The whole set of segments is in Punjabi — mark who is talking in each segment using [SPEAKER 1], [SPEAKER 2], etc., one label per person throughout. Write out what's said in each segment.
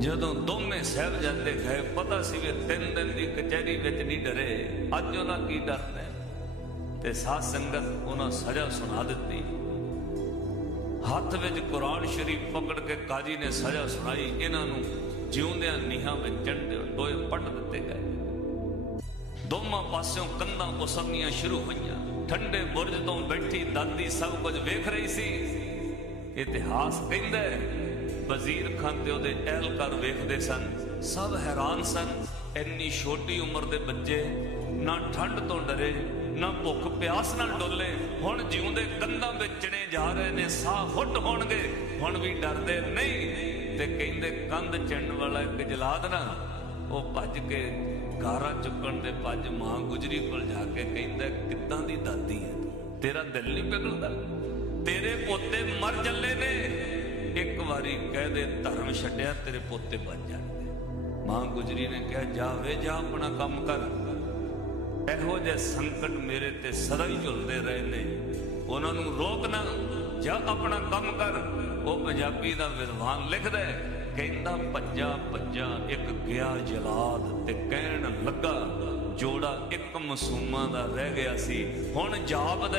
[SPEAKER 1] ਜਦੋਂ ਦੋਵੇਂ ਸਾਹਿਬਜ਼ਾਦੇ ਗਏ, ਪਤਾ ਸੀ ਵੀ ਤਿੰਨ ਦਿਨ ਦੀ ਕਚਹਿਰੀ ਵਿੱਚ ਨਹੀਂ ਡਰੇ। ਅੱਜ ਉਹਨਾਂ ਕੀ ਡਰਨਾ ਤੇ ਸਾਧ ਸੰਗਤ ਉਹਨਾਂ ਸਜ਼ਾ ਸੁਣਾ ਦਿੱਤੀ। ਹੱਥ ਵਿੱਚ ਕੁਰਾਨ ਸ਼ਰੀਫ ਪਕੜ ਕੇ ਕਾਜੀ ਨੇ ਸਜ਼ਾ ਸੁਣਾਈ। ਇਹਨਾਂ ਨੂੰ ਜਿਉਂਦਿਆਂ ਨੀਹਾਂ ਵਿੱਚ ਚੰਡੇ ਦੋਏ ਪੱਟ ਦਿੱਤੇ ਗਏ। ਦੋਵਾਂ ਪਾਸਿਓਂ ਕੰਧਾਂ ਉਸਰਨੀਆਂ ਸ਼ੁਰੂ ਹੋਈਆਂ। ਠੰਡੇ ਬੁਰਜ ਤੋਂ ਬੈਠੀ ਦਾਦੀ ਸਭ ਕੁਝ ਵੇਖ ਰਹੀ ਸੀ। ਇਤਿਹਾਸ ਕਹਿੰਦਾ ਹੈ, ਵਜ਼ੀਰ ਖਾਨ ਤੇ ਉਹਦੇ ਅਹਿਲਕਾਰ ਵੇਖਦੇ ਸਨ। ਸਭ ਹੈਰਾਨ ਸਨ ਇੰਨੀ ਛੋਟੀ ਉਮਰ ਦੇ ਬੱਚੇ ਨਾ ਠੰਡ ਤੋਂ ਡਰੇ ਨਾ ਭੁੱਖ ਪਿਆਸ ਨਾਲ ਡੋਲੇ। ਹੁਣ ਜਿਉਂਦੇ ਕੰਧਾਂ ਵਿੱਚ ਚਣੇ ਜਾ ਰਹੇ ਨੇ ਸਾਹ ਫੁੱਟ ਹੋਣਗੇ। ਹੁਣ ਵੀ ਡਰਦੇ ਨਹੀਂ ਤੇ ਕਹਿੰਦੇ ਕੰਧ ਚੜਨ ਵਾਲਾ ਇੱਕ ਜਲਾਦ ਨਾ ਉਹ ਭੱਜ ਕੇ ਗਾਰਾ ਚੁੱਕਣ ਤੇ ਭੱਜ ਮਾਂ ਗੁਜਰੀ ਕੋਲ ਜਾ ਕੇ ਕਹਿੰਦਾ ਕਿੱਦਾਂ ਦੀ ਦਾਦੀ ਹੈ ਤੇਰਾ ਦਿਲ ਨਹੀਂ ਪਿਘਲਦਾ? ਤੇਰੇ ਪੋਤੇ ਮਰ ਜੱਲੇ ਨੇ। ਇੱਕ ਵਾਰੀ ਕਹਿ ਦੇ, ਧਰਮ ਛੱਡਿਆ, ਤੇਰੇ ਪੋਤੇ ਬਚ ਜਾਣਗੇ। ਮਾਂ ਗੁਜਰੀ ਨੇ ਕਿਹਾ, ਜਾ ਵੇ, ਜਾ ਆਪਣਾ ਕੰਮ ਕਰ। ਇਹੋ ਜਿਹੇ ਸੰਕਟ ਮੇਰੇ ਤੇ ਸਦਾ ਹੀ ਝੁਲਦੇ ਰਹੇ ਨੇ। ਉਹਨਾਂ ਨੂੰ ਰੋਕ ਨਾ, ਜਾ ਆਪਣਾ ਕੰਮ ਕਰ। ਉਹ ਪੰਜਾਬੀ ਦਾ ਵਿਦਵਾਨ ਲਿਖਦਾ ਹੈ, ਕਹਿੰਦਾ, ਭੱਜਾ ਭੱਜਾ, ਇੱਕ ਗਿਆ ਜਲਾਦ ਤੇ ਕਹਿਣ ਲੱਗਾ, ਜੋੜਾ ਇੱਕ ਮਸੂਮਾਂ ਦਾ ਰਹਿ ਗਿਆ ਸੀ। ਹੁਣ ਜਾਪਦਾ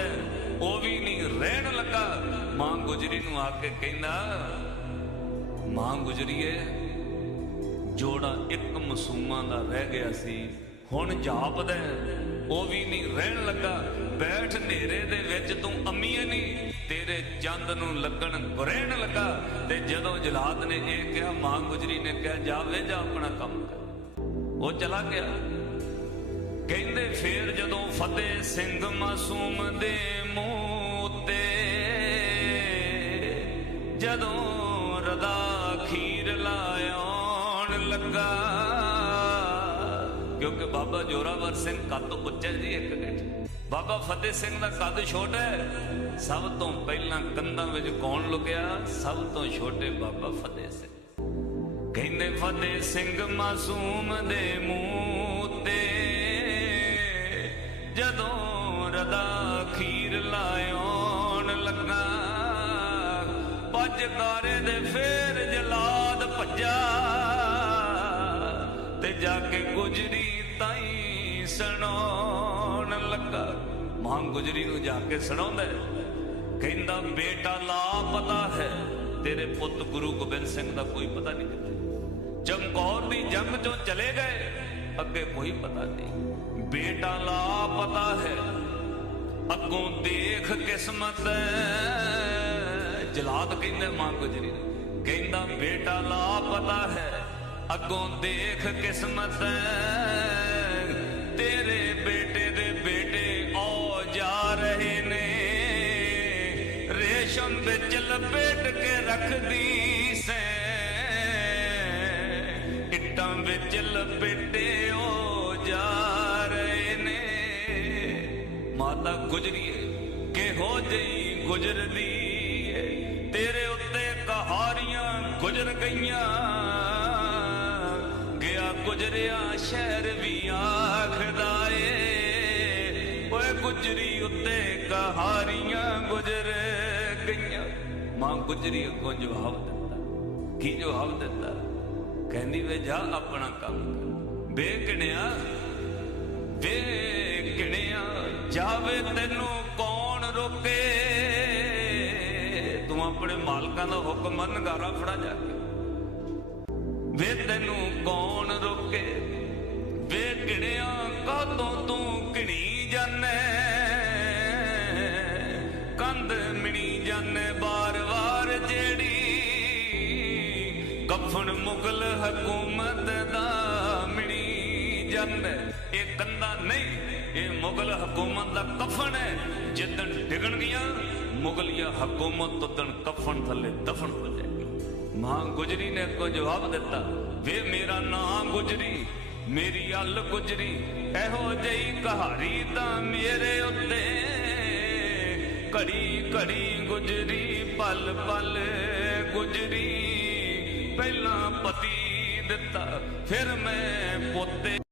[SPEAKER 1] ਉਹ ਵੀ ਨਹੀਂ, ਰਹਿਣ ਲੱਗਾ। ਮਾਂ ਗੁਜਰੀ ਨੂੰ ਆ ਕੇ ਕਹਿੰਦਾ, ਮਾਂ ਗੁਜਰੀਏ, ਜੋੜਾ ਇੱਕ ਮਾਸੂਮਾਂ ਦਾ ਰਹਿ ਗਿਆ ਸੀ, ਹੁਣ ਜਾਪਦਾ ਉਹ ਵੀ ਨਹੀਂ, ਰਹਿਣ ਲੱਗਾ। ਬੈਠ ਹਨੇਰੇ ਦੇ ਵਿੱਚ ਤੂੰ ਅੰਮੀਏ ਨਹੀਂ, ਤੇਰੇ ਚੰਦ ਨੂੰ ਲੱਗਣ ਗੁਰਹਿਣ ਲੱਗਾ। ਤੇ ਜਦੋਂ ਜਲਾਦ ਨੇ ਇਹ ਕਿਹਾ, ਮਾਂ ਗੁਜਰੀ ਨੇ ਕਿਹਾ ਜਾਵੇ ਜਾ ਆਪਣਾ ਕੰਮ ਕਰ। ਉਹ ਚਲਾ ਗਿਆ। ਕਹਿੰਦੇ ਫੇਰ ਜਦੋਂ ਫਤਿਹ ਸਿੰਘ ਮਾਸੂਮ ਦੇ ਮੂੰਹ ਤੇ ਜਦੋਂ ਰਦਾ ਖੀਰ ਲਾਉਣ ਲੱਗਾ, ਕਿਉਂਕਿ ਬਾਬਾ ਜੋਰਾਵਰ ਸਿੰਘ ਕੱਦ ਉੱਚਾ ਜੀ ਇੱਕ ਗਿੱਠ ਬਾਬਾ ਫਤਿਹ ਸਿੰਘ ਦਾ ਕੱਦ ਛੋਟਾ ਹੈ, ਸਭ ਤੋਂ ਪਹਿਲਾਂ ਕੰਧਾਂ ਵਿੱਚ ਕੌਣ ਲੁਕਿਆ? ਸਭ ਤੋਂ ਛੋਟੇ ਬਾਬਾ ਫਤਿਹ ਸਿੰਘ। ਕਹਿੰਦੇ ਫਤਿਹ ਸਿੰਘ ਮਾਸੂਮ ਦੇ ਮੂੰਹ ਤੇ ਭੱਜ ਦੇ ਫੇਰ ਜਲਾਦ ਭੱਜਾ ਤੇ ਜਾ ਕੇ ਗੁਜਰੀ ਤਾਈ ਸੁਣਾਉਣ ਲੱਗਾ। ਮਾਂ ਗੁਜਰੀ ਨੂੰ ਜਾ ਕੇ ਸੁਣਾਉਂਦਾ ਹੈ। ਕਹਿੰਦਾ, ਬੇਟਾ ਲਾਪਤਾ ਹੈ, ਤੇਰੇ ਪੁੱਤ ਗੁਰੂ ਗੋਬਿੰਦ ਸਿੰਘ ਦਾ ਕੋਈ ਪਤਾ ਨਹੀਂ ਕਿੱਥੇ। ਚਮਕੌਰ ਦੀ ਜੰਗ ਚੋਂ ਚਲੇ ਗਏ, ਅੱਗੇ ਕੋਈ ਪਤਾ ਨਹੀਂ। ਬੇਟਾ, ਲਾ ਪਤਾ ਹੈ, ਅੱਗੋਂ ਦੇਖ ਕਿਸਮਤ ਜਲਾਦ ਕਹਿੰਦਾ, ਮਾਂ ਗੁਜਰੀ, ਕਹਿੰਦਾ, ਬੇਟਾ, ਲਾ ਪਤਾ ਹੈ, ਅੱਗੋਂ ਦੇਖ ਕਿਸਮਤ ਤੇਰੇ ਬੇਟੇ ਦੇ ਬੇਟੇ ਆ ਜਾ ਰਹੇ ਨੇ। ਰੇਸ਼ਮ ਵਿੱਚ ਲਪੇਟ ਕੇ ਰੱਖਦੀ ਸੈਂ। ਇੱਟਾਂ ਵਿੱਚ ਲਪੇਟੇ ਹੋ ਜਾ ਰਹੇ ਨੇ। ਮਾਤਾ ਗੁਜਰੀਏ, ਕਿਹੋ ਜਿਹੀ ਗੁਜਰਦੀ ਗੁਜਰ ਗਈਆਂ, ਗਿਆ ਗੁਜਰਿਆ ਸ਼ਹਿਰ ਵੀ ਆਖਦਾ ਏ। ਓਏ ਗੁਜਰੀ ਉੱਤੇ ਕਹਾਰੀਆਂ ਗੁਜਰ ਗਈਆਂ। ਮਾਂ ਗੁਜਰੀ ਅੱਗੋਂ ਜਵਾਬ ਦਿੱਤਾ। ਕੀ ਜਵਾਬ ਦਿੱਤਾ? ਕਹਿੰਦੀ, ਵੇ ਜਾ ਆਪਣਾ ਕੰਮ ਕਰ। ਬੇਗਣਿਆ ਵੇਖਣਿਆ ਜਾਵੇ ਤੈਨੂੰ ਕੌਣ ਰੋਕੇ? ਆਪਣੇ ਮਾਲਕਾਂ ਦਾ ਹੁਕਮ ਮੰਨ ਫੜਾ ਜਾ ਕੇ। ਵੇ ਤੈਨੂੰ ਕੌਣ ਰੋਕੇ? ਵੇਖਣਿਆ ਕਦੋਂ ਤੂੰ ਕਿਣੀ ਜਾਣੈ ਕੰਧ ਮਿਣੀ ਜਾਣੈ ਬਾਰ-ਬਾਰ ਜਿਹੜੀ। ਕਫਨ ਮੁਗਲ ਹਕੂਮਤ ਦਾ ਮਿਣੀ ਜੰਨ। ਇਹ ਕੰਦਾ ਨਹੀਂ, ਇਹ ਮੁਗਲ ਹਕੂਮਤ ਦਾ ਕਫਨ ਹੈ। ਜਿੱਦਣ ਡਿਗਣਗੀਆਂ ਮੁਗਲੀਆ ਹਕੂਮਤ ਉਦਣ ਕਫਨ ਥੱਲੇ ਦਫਨ ਹੋ ਜਾਏਗੀ ਮਾਂ ਗੁਜਰੀ ਨੇ ਕੋ ਜਵਾਬ ਦਿੱਤਾ, ਵੇ ਮੇਰਾ ਨਾਂ ਗੁਜਰੀ, ਮੇਰੀ ਅੱਲ ਗੁਜਰੀ, ਇਹੋ ਜਿਹੀ ਕਹਾਰੀ ਤਾਂ ਮੇਰੇ ਉੱਤੇ। ਘੜੀ ਘੜੀ ਗੁਜਰੀ, ਪਲ ਪਲ ਗੁਜਰੀ, ਪਹਿਲਾਂ ਪਤੀ ਦਿੱਤਾ, ਫਿਰ ਮੈਂ ਪੋਤੇ।